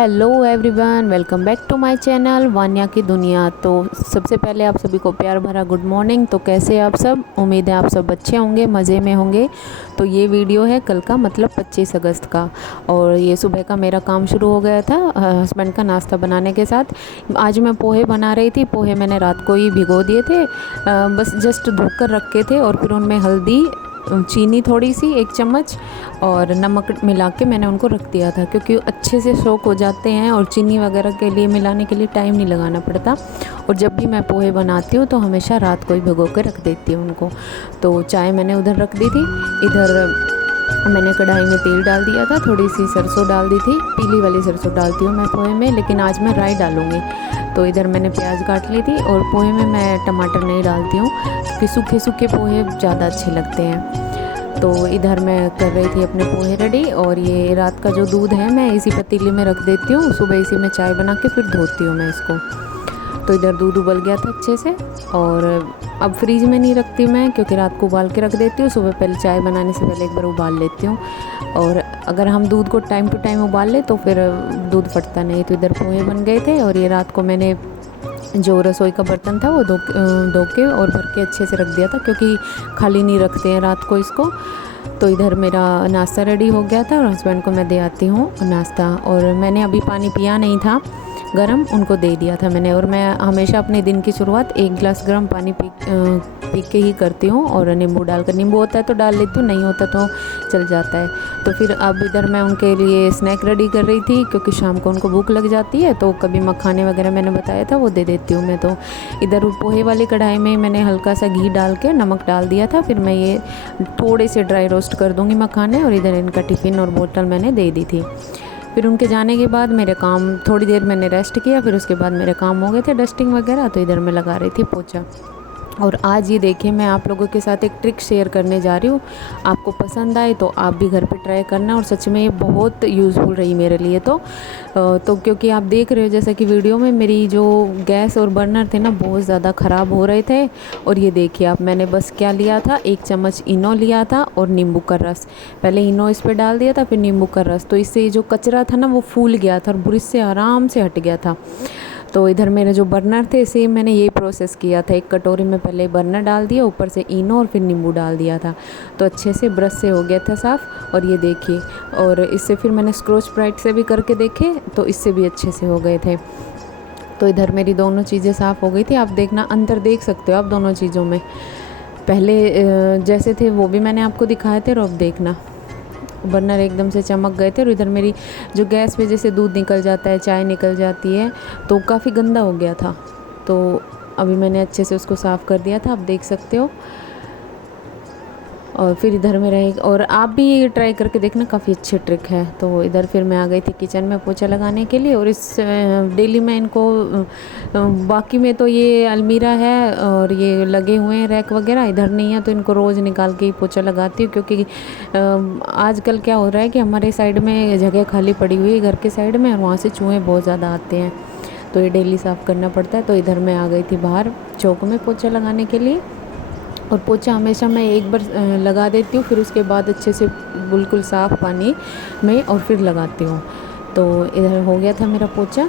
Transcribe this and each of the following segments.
Hello everyone, welcome back to my channel Vanya की दुनिया। तो सबसे पहले आप सभी को प्यार भरा गुड मॉर्निंग। तो कैसे हैं आप सब? उम्मीद है आप सब अच्छे होंगे, मज़े में होंगे। तो ये वीडियो है कल का, मतलब 25 अगस्त का। और ये सुबह का मेरा काम शुरू हो गया था हस्बैंड का नाश्ता बनाने के साथ। आज मैं पोहे बना रही थी। पोहे मैंने रात को ही भिगो दिए थे, बस जस्ट धो कर रखे थे। और फिर उनमें हल्दी, चीनी थोड़ी सी 1 चम्मच और नमक मिला के मैंने उनको रख दिया था, क्योंकि अच्छे से सोक हो जाते हैं और चीनी वगैरह के लिए मिलाने के लिए टाइम नहीं लगाना पड़ता। और जब भी मैं पोहे बनाती हूँ तो हमेशा रात को ही भिगो के रख देती हूँ उनको। तो चाय मैंने उधर रख दी थी। इधर मैंने कढ़ाई में तेल डाल दिया था, थोड़ी सी सरसों डाल दी थी। पीली वाली सरसों डालती हूँ मैं पोहे में, लेकिन आज मैं राई डालूँगी। तो इधर मैंने प्याज काट ली थी। और पोहे में मैं टमाटर नहीं डालती हूँ, क्योंकि सूखे सूखे पोहे ज़्यादा अच्छे लगते हैं। तो इधर मैं कर रही थी अपने पोहे रेडी। और ये रात का जो दूध है मैं इसी पतीले में रख देती हूँ, सुबह इसी में चाय बना के फिर धोती हूँ मैं इसको। तो इधर दूध उबल गया था अच्छे से। और अब फ्रीज में नहीं रखती मैं, क्योंकि रात को उबाल के रख देती हूँ, सुबह पहले चाय बनाने से पहले एक बार उबाल लेती हूँ। और अगर हम दूध को टाइम टू टाइम उबाल ले तो फिर दूध फटता नहीं। तो इधर पोहे बन गए थे। और ये रात को मैंने जो रसोई का बर्तन था वो धो के और भर के अच्छे से रख दिया था, क्योंकि खाली नहीं रखते हैं रात को इसको। तो इधर मेरा नाश्ता रेडी हो गया था और हस्बैंड को मैं दे आती हूँ नाश्ता। और मैंने अभी पानी पिया नहीं था, गरम उनको दे दिया था मैंने। और मैं हमेशा अपने दिन की शुरुआत 1 गिलास गर्म पानी पी के ही करती हूँ। और नींबू डालकर, नींबू होता है तो डाल लेती हूँ, नहीं होता तो चल जाता है। तो फिर अब इधर मैं उनके लिए स्नैक रेडी कर रही थी, क्योंकि शाम को उनको भूख लग जाती है। तो कभी मखाने वगैरह मैंने बताया था वो दे देती हूँ मैं। तो इधर पोहे वाली कढ़ाई में मैंने हल्का सा घी डाल के नमक डाल दिया था। फिर मैं ये थोड़े से ड्राई रोस्ट कर दूँगी मखाने। और इधर इनका टिफ़िन और बोतल मैंने दे दी थी। फिर उनके जाने के बाद मेरे काम, थोड़ी देर मैंने रेस्ट किया, फिर उसके बाद मेरे काम हो गए थे डस्टिंग वगैरह। तो इधर मैं लगा रही थी पोछा। और आज ये देखिए, मैं आप लोगों के साथ एक ट्रिक शेयर करने जा रही हूँ। आपको पसंद आए तो आप भी घर पे ट्राई करना। और सच में ये बहुत यूज़फुल रही मेरे लिए। तो क्योंकि आप देख रहे हो जैसा कि वीडियो में, मेरी जो गैस और बर्नर थे ना बहुत ज़्यादा ख़राब हो रहे थे। और ये देखिए आप, मैंने बस क्या लिया था, 1 चम्मच इनो लिया था और नींबू का रस। पहले इनो इस पर डाल दिया था, फिर नींबू का रस। तो इससे जो कचरा था ना वो फूल गया था और बुरिश से आराम से हट गया था। तो इधर मेरे जो बर्नर थे, सेम मैंने यही प्रोसेस किया था। एक कटोरी में पहले बर्नर डाल दिया, ऊपर से इनो और फिर नींबू डाल दिया था। तो अच्छे से ब्रश से हो गया था साफ़। और ये देखिए, और इससे फिर मैंने स्क्रॉच ब्राइट से भी करके देखे तो इससे भी अच्छे से हो गए थे। तो इधर मेरी दोनों चीज़ें साफ़ हो गई थी। आप देखना, अंतर देख सकते हो आप दोनों चीज़ों में। पहले जैसे थे वो भी मैंने आपको दिखाए थे, और अब देखना बर्नर एकदम से चमक गए थे। और इधर मेरी जो गैस पे जैसे दूध निकल जाता है, चाय निकल जाती है, तो काफ़ी गंदा हो गया था। तो अभी मैंने अच्छे से उसको साफ़ कर दिया था, आप देख सकते हो। और फिर इधर मेरा एक, और आप भी ये ट्राई करके देखना, काफ़ी अच्छी ट्रिक है। तो इधर फिर मैं आ गई थी किचन में पोछा लगाने के लिए। और इस डेली मैं इनको बाकी में तो ये अलमीरा है और ये लगे हुए हैं रैक वगैरह, इधर नहीं है। तो इनको रोज़ निकाल के ही पोछा लगाती हूँ, क्योंकि आजकल क्या हो रहा है कि हमारे साइड में जगह खाली पड़ी हुई है घर के साइड में, और वहाँ से चूहे बहुत ज़्यादा आते हैं। तो ये डेली साफ़ करना पड़ता है। तो इधर मैं आ गई थी बाहर चौक में पोछा लगाने के लिए। और पोछा हमेशा मैं एक बार लगा देती हूँ, फिर उसके बाद अच्छे से बिल्कुल साफ़ पानी में और फिर लगाती हूँ। तो इधर हो गया था मेरा पोछा।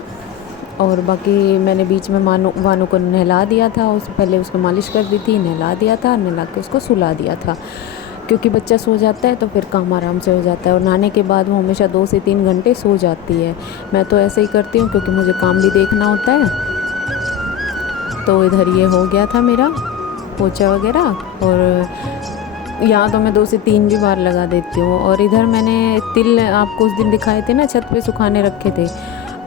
और बाकी मैंने बीच में वानू को नहला दिया था, उससे पहले उसको मालिश कर दी थी, नहला दिया था, नहला के उसको सुला दिया था। क्योंकि बच्चा सो जाता है तो फिर काम आराम से हो जाता है। और नहाने के बाद वो हमेशा 2 से 3 घंटे सो जाती है। मैं तो ऐसे ही करती हूँ, क्योंकि मुझे काम भी देखना होता है। तो इधर ये हो गया था मेरा पोछा वगैरह। और यहाँ तो मैं 2 से 3 भी बार लगा देती हूँ। और इधर मैंने तिल आपको उस दिन दिखाए थे ना, छत पे सुखाने रखे थे,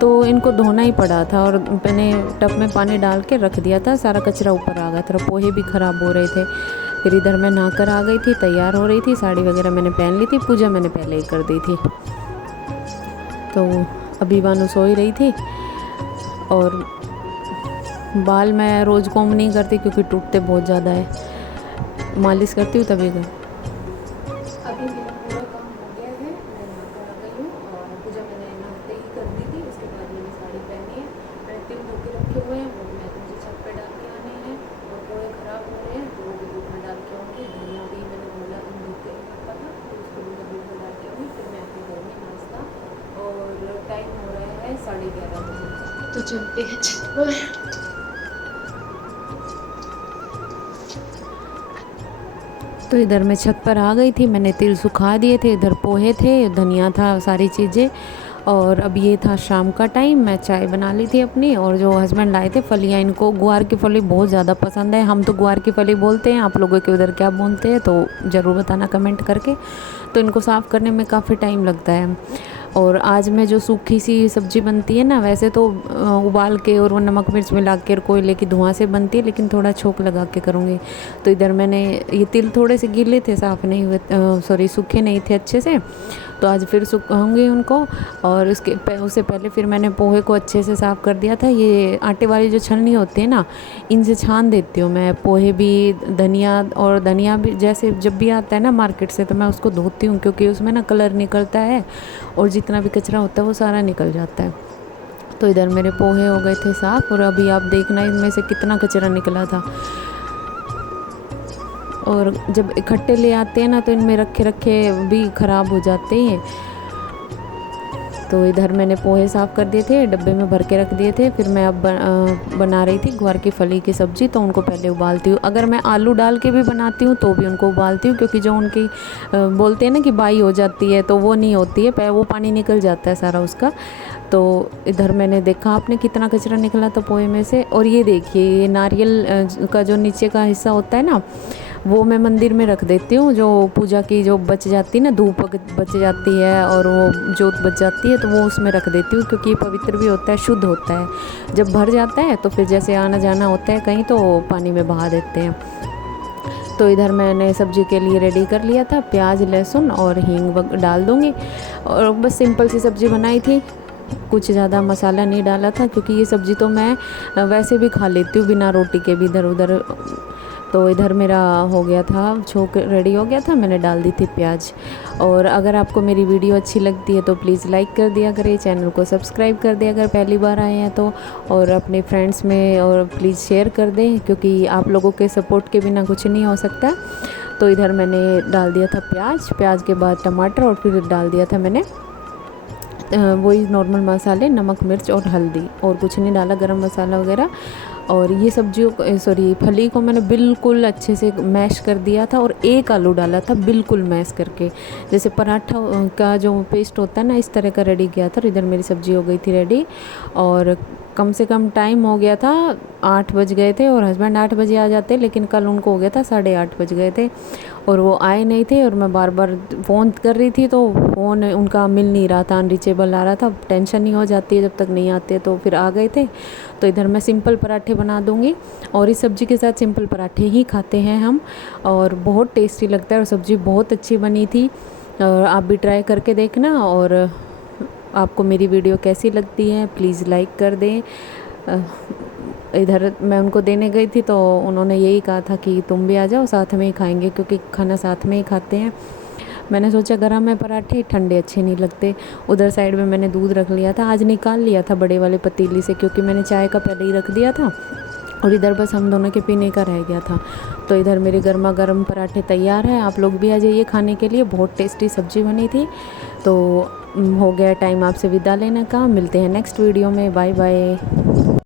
तो इनको धोना ही पड़ा था। और मैंने टब में पानी डाल के रख दिया था, सारा कचरा ऊपर आ गया था, पोहे भी ख़राब हो रहे थे। फिर इधर मैं नहाकर आ गई थी, तैयार हो रही थी, साड़ी वगैरह मैंने पहन ली थी, पूजा मैंने पहले ही कर दी थी। तो अभी वानू सो ही रही थी। और बाल मैं रोज़ कॉम्ब नहीं करती, क्योंकि टूटते बहुत ज़्यादा है। मालिश करती हूँ तभी कर। अभी मेरा पूरा काम हो गया है, मैं नहाकर आ गई हूँ। और पूजा मैंने नहाते ही कर दी थी, उसके बाद मैंने साड़ी पहनी है। मैंने तिल धो के रखे हुए हैं, वो मैं मुझे छत पे डाल के आने हैं। और पोहे ख़राब हो रहे हैं तो वो भी दूध में डाल के आऊँगी। धनिया भी मैंने धोला धो के रखा था, तो उसको भी मैं दूध में डाल के आऊँगी। फिर मैं अपने घर में नाश्ता, और टाइम हो रहा है 11:30 बजे। तो चलते हैं छत पर। तो इधर मैं छत पर आ गई थी, मैंने तिल सुखा दिए थे, इधर पोहे थे, धनिया था, सारी चीज़ें। और अब ये था शाम का टाइम, मैं चाय बना ली थी अपनी, और जो हस्बैंड लाए थे फलियाँ, इनको गुआर की फली बहुत ज़्यादा पसंद है। हम तो गुआर की फली बोलते हैं, आप लोगों के उधर क्या बोलते हैं तो ज़रूर बताना कमेंट करके। तो इनको साफ़ करने में काफ़ी टाइम लगता है। और आज मैं जो सूखी सी सब्ज़ी बनती है ना, वैसे तो उबाल के और वो नमक मिर्च मिला के कोयले की धुआं से बनती है, लेकिन थोड़ा छोंक लगा के करूँगी। तो इधर मैंने ये तिल थोड़े से गीले थे, साफ़ नहीं हुए, सॉरी सूखे नहीं थे अच्छे से, तो आज फिर सुखाऊंगी उनको। और उससे पहले फिर मैंने पोहे को अच्छे से साफ़ कर दिया था। ये आटे वाली जो छलनी होती है ना, इनसे छान देती हूँ मैं पोहे भी, धनिया भी। जैसे जब भी आता है ना मार्केट से, तो मैं उसको धोती हूँ, क्योंकि उसमें ना कलर निकलता है और जितना भी कचरा होता है वो सारा निकल जाता है। तो इधर मेरे पोहे हो गए थे साफ़, और अभी आप देखना इनमें से कितना कचरा निकला था। और जब इकट्ठे ले आते हैं ना, तो इनमें रखे रखे भी ख़राब हो जाते हैं। तो इधर मैंने पोहे साफ़ कर दिए थे, डब्बे में भर के रख दिए थे। फिर मैं अब बना रही थी ग्वार की फली की सब्ज़ी, तो उनको पहले उबालती हूँ। अगर मैं आलू डाल के भी बनाती हूँ तो भी उनको उबालती हूँ, क्योंकि जो उनकी बोलते हैं ना कि बाई हो जाती है, तो वो नहीं होती है, वो पानी निकल जाता है सारा उसका। तो इधर मैंने देखा आपने कितना कचरा निकला था पोहे में से। और ये देखिए, ये नारियल का जो नीचे का हिस्सा होता है ना, वो मैं मंदिर में रख देती हूँ। जो पूजा की जो बच जाती है ना, धूप बच जाती है और वो जोत बच जाती है, तो वो उसमें रख देती हूँ, क्योंकि ये पवित्र भी होता है, शुद्ध होता है। जब भर जाता है तो फिर जैसे आना जाना होता है कहीं, तो पानी में बहा देते हैं। तो इधर मैंने सब्ज़ी के लिए रेडी कर लिया था, प्याज लहसुन और हींग डाल दूँगी। और बस सिंपल सी सब्ज़ी बनाई थी, कुछ ज़्यादा मसाला नहीं डाला था, क्योंकि ये सब्ज़ी तो मैं वैसे भी खा लेती हूँ बिना रोटी के भी, इधर उधर। तो इधर मेरा हो गया था, छोंक रेडी हो गया था, मैंने डाल दी थी प्याज। और अगर आपको मेरी वीडियो अच्छी लगती है तो प्लीज़ लाइक कर दिया करें, चैनल को सब्सक्राइब कर दिया अगर पहली बार आए हैं तो, और अपने फ्रेंड्स में और प्लीज़ शेयर कर दें, क्योंकि आप लोगों के सपोर्ट के बिना कुछ नहीं हो सकता। तो इधर मैंने डाल दिया था प्याज के बाद टमाटर, और फिर डाल दिया था मैंने वही नॉर्मल मसाले, नमक मिर्च और हल्दी, और कुछ नहीं डाला, गरम मसाला वगैरह। और ये सब्जियों को, सॉरी फली को मैंने बिल्कुल अच्छे से मैश कर दिया था, और एक आलू डाला था बिल्कुल मैश करके, जैसे पराठा का जो पेस्ट होता है ना, इस तरह का रेडी किया था। और इधर मेरी सब्ज़ी हो गई थी रेडी, और कम से कम टाइम हो गया था, 8 बज गए थे, और हस्बैंड 8 बजे आ जाते, लेकिन कल उनको हो गया था 8:30 बज गए थे, और वो आए नहीं थे। और मैं बार बार फ़ोन कर रही थी, तो फ़ोन उनका मिल नहीं रहा था, अनरीचेबल आ रहा था। टेंशन नहीं हो जाती है जब तक नहीं आते, तो फिर आ गए थे। तो इधर मैं सिंपल पराठे बना दूँगी, और इस सब्ज़ी के साथ सिंपल पराठे ही खाते हैं हम, और बहुत टेस्टी लगता है, और सब्ज़ी बहुत अच्छी बनी थी। और आप भी ट्राई करके देखना, और आपको मेरी वीडियो कैसी लगती है प्लीज़ लाइक कर दें। इधर मैं उनको देने गई थी, तो उन्होंने यही कहा था कि तुम भी आ जाओ, साथ में ही खाएंगे, क्योंकि खाना साथ में ही खाते हैं। मैंने सोचा गरम में पराठे, ठंडे अच्छे नहीं लगते। उधर साइड में मैंने दूध रख लिया था, आज निकाल लिया था बड़े वाले पतीली से, क्योंकि मैंने चाय का पहले ही रख दिया था, और इधर बस हम दोनों के पीने का रह गया था। तो इधर मेरे गर्मा गर्म पराठे तैयार हैं, आप लोग भी आ जाइए खाने के लिए, बहुत टेस्टी सब्ज़ी बनी थी। तो हो गया टाइम आपसे विदा लेने का, मिलते हैं नेक्स्ट वीडियो में, बाय बाय।